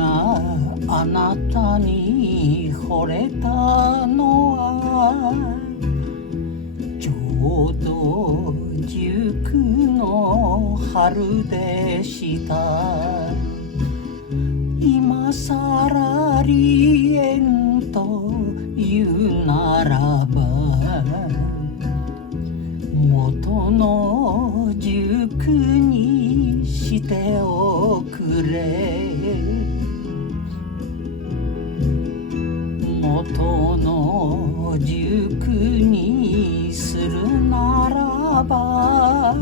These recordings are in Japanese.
があなたに惚れたのはちょうど19の春でした。今さら離縁というならば元の塾にしておくれ。元の塾にするならば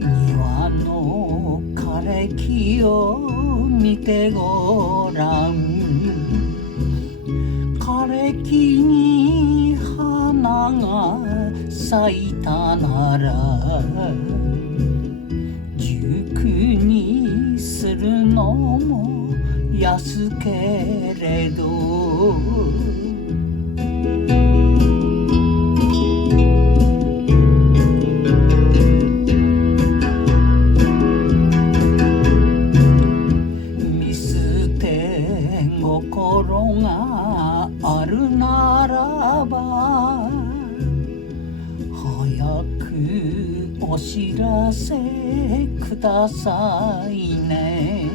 庭の枯れ木を見てごらん。枯れ木に花が咲いたなら塾にするのも安けれど見捨て心があるならば早くお知らせくださいね。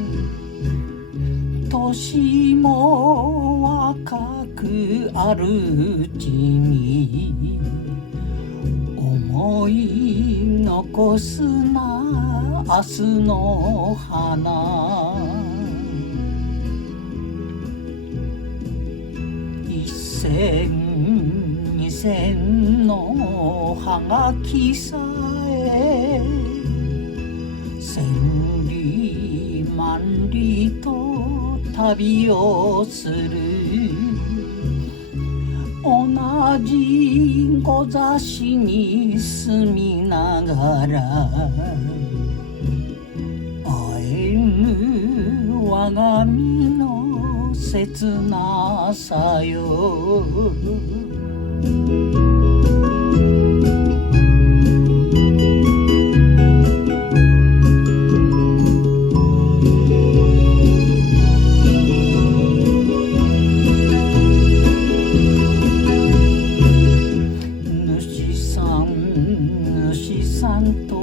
年も若くあるうちに思い残すな明日の花。一銭二銭のはがきさえ千里万里と旅をする。同じご座敷に住みながら会えぬ我が身の切なさよ。主さんと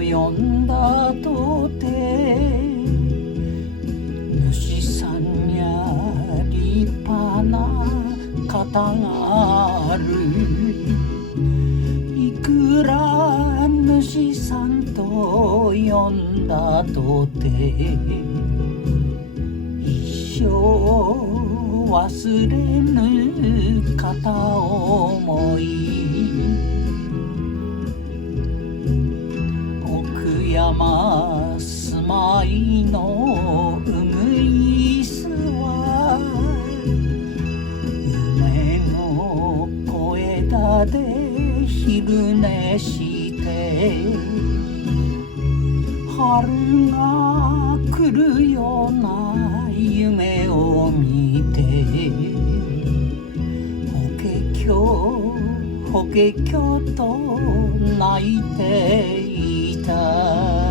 呼んだとて主さんにゃ立派な方がある。いくら主さんと呼んだとて一生忘れぬ片思い。奥山住まいのうぐいすは梅の小枝で昼寝して春が来るような夢を見てほけきょと泣いていた。